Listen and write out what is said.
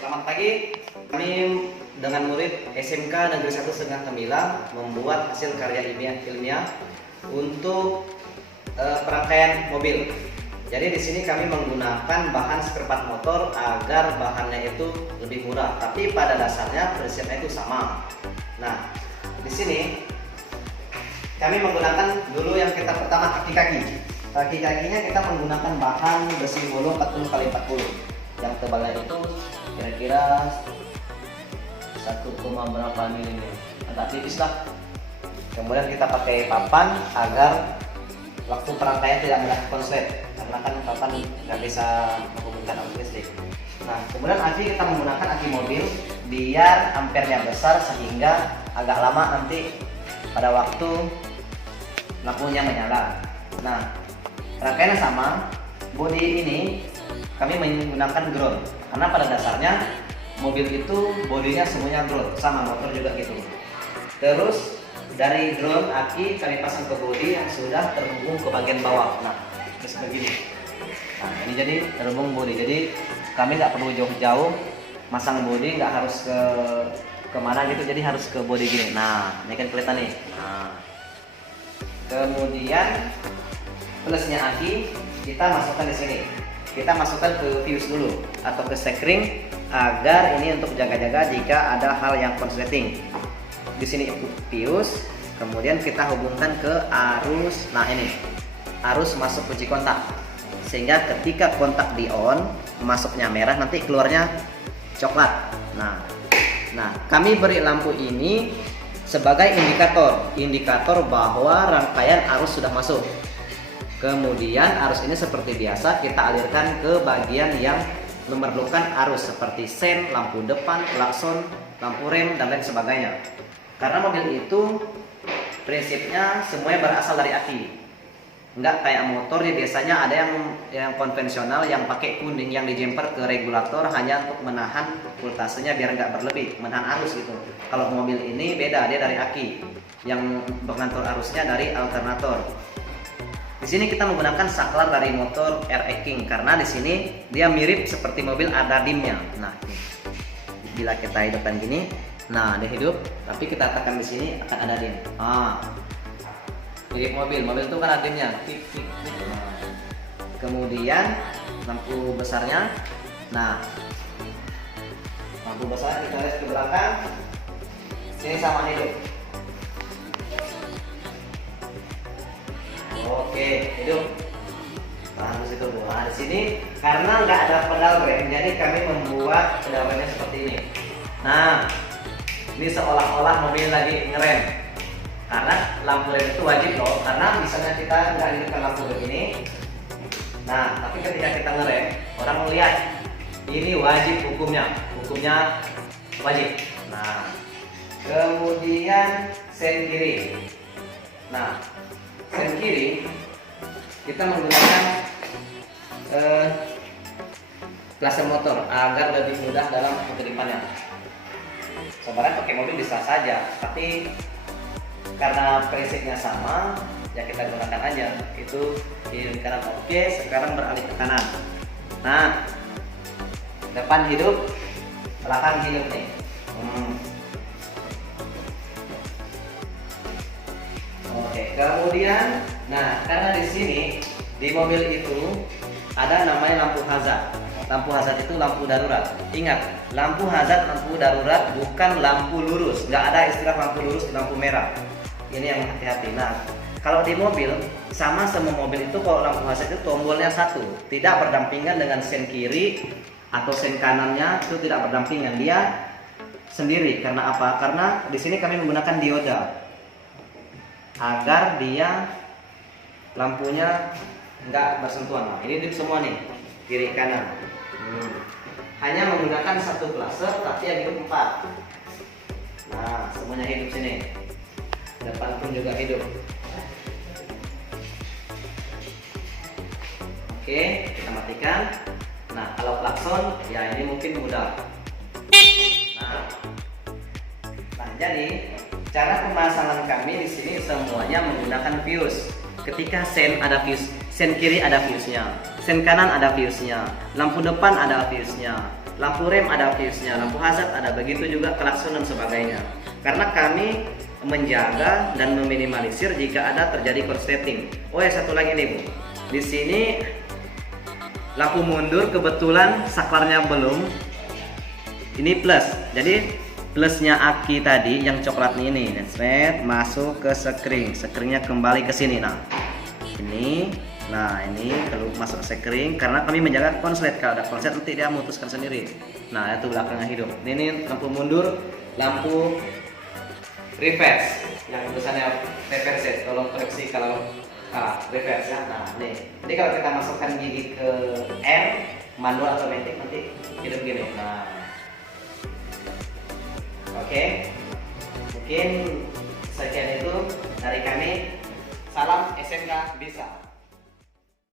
Selamat pagi, kami dengan murid SMK Negeri 1 Setengah Tembilang membuat hasil karya ilmiah untuk perangkaian mobil. Jadi di sini kami menggunakan bahan spare motor agar bahannya itu lebih murah, tapi pada dasarnya prinsipnya itu sama. Nah, di sini kami menggunakan dulu yang kita pertama kaki-kaki. Kaki-kakinya kita menggunakan bahan besi gulung 40x40. Yang tebalnya itu kira-kira 1, berapa mm, agak tipis lah. Kemudian kita pakai papan agar waktu perangkaian tidak mudah konslet, karena kan papan nggak bisa menghubungkan arus listrik. Nah, kemudian aki kita menggunakan aki mobil biar ampernya besar sehingga agak lama nanti pada waktu lampunya menyala. Nah, rangkaiannya sama. Bodi ini kami menggunakan ground karena pada dasarnya mobil itu bodinya semuanya ground, sama motor juga gitu. Terus dari ground aki kami pasang ke bodi yang sudah terhubung ke bagian bawah. Nah, terus begini. Nah, ini jadi terhubung bodi. Jadi kami nggak perlu jauh-jauh masang bodi, nggak harus ke kemana gitu. Jadi harus ke bodi gini. Nah, ini kan kelihatan nih. Nah, kemudian plusnya aki kita masukkan di sini. Kita masukkan ke fuse dulu atau ke sekring agar ini untuk jaga-jaga jika ada hal yang konsleting. Di sini fuse, kemudian kita hubungkan ke arus. Nah, ini arus masuk kunci kontak, sehingga ketika kontak di on masuknya merah, nanti keluarnya coklat. Nah, kami beri lampu ini sebagai indikator bahwa rangkaian arus sudah masuk. Kemudian arus ini seperti biasa kita alirkan ke bagian yang memerlukan arus seperti sen, lampu depan, klakson, lampu rem, dan lain sebagainya. Karena mobil itu prinsipnya semuanya berasal dari aki. Enggak kayak motor ya, biasanya ada yang konvensional yang pakai kuning yang dijemper ke regulator hanya untuk menahan voltasenya biar nggak berlebih, menahan arus gitu. Kalau mobil ini beda, dia dari aki, yang pengatur arusnya dari alternator. Di sini kita menggunakan saklar dari motor RX King karena di sini dia mirip seperti mobil ada dimnya. Nah, bila kita hidupkan gini, nah dia hidup, tapi kita tekan di sini akan ada dim. Mirip mobil itu kan ada dimnya. Nah, kemudian lampu besarnya, nah lampu besar kita lihat ke belakang, sini sama hidup. Oke, hidup. Nah, di situ. Nah, di sini karena nggak ada pedal rem, jadi kami membuat pedal remnya seperti ini. Nah, ini seolah-olah mobil lagi ngerem. Karena lampu rem itu wajib loh, karena misalnya kita nggak hidupkan lampu begini. Nah, tapi ketika kita ngerem, orang melihat ini wajib hukumnya wajib. Nah, kemudian sen kiri. Nah, sen kiri kita menggunakan klaser motor agar lebih mudah dalam penerimaannya. Sebenarnya pakai mobil bisa saja, tapi karena prinsipnya sama ya kita gunakan aja. Itu kiri kanan. Oke, sekarang beralih ke kanan. Nah, depan hidup, belakang hidup nih. Oke, kemudian, nah karena di sini di mobil itu ada namanya lampu hazard. Lampu hazard itu lampu darurat. Ingat, lampu hazard, lampu darurat, bukan lampu lurus. Nggak ada istilah lampu lurus di lampu merah. Ini yang hati-hati. Nah, kalau di mobil sama semua mobil itu kalau lampu hazard itu tombolnya satu, tidak berdampingan dengan sen kiri atau sen kanannya, itu tidak berdampingan. Dia sendiri. Karena apa? Karena di sini kami menggunakan dioda agar dia lampunya nggak bersentuhan. Nah, ini hidup semua nih, kiri kanan. Hanya menggunakan satu klaser tapi yang hidup 4. Nah, semuanya hidup sini. Depan pun juga hidup. Oke, kita matikan. Nah, kalau klakson ya ini mungkin mudah. Nah, jadi cara pemasangan kami di sini semuanya menggunakan fuse. Ketika sen ada fuse, sen kiri ada fuse-nya, sen kanan ada fuse-nya, lampu depan ada fuse-nya, lampu rem ada fuse-nya, lampu hazard ada, begitu juga klakson dan sebagainya. Karena kami menjaga dan meminimalisir jika ada terjadi korsleting. Oh ya, satu lagi nih Bu, di sini lampu mundur kebetulan saklarnya belum, ini plus, jadi plusnya aki tadi yang coklat ini set masuk ke sekringnya kembali ke sini. Nah ini kalau masuk sekring, karena kami menjaga konslet, kalau ada konslet nanti dia memutuskan sendiri. Nah itu belakangnya hidup. Ini lampu mundur, lampu reverse yang tulisannya reverse, tolong koreksi kalau reverse ya. Nah nih, jadi kalau kita masukkan gigi ke N manual otomatis nanti hidup gini. Nah oke, mungkin sekian itu dari kami. Salam SMK bisa.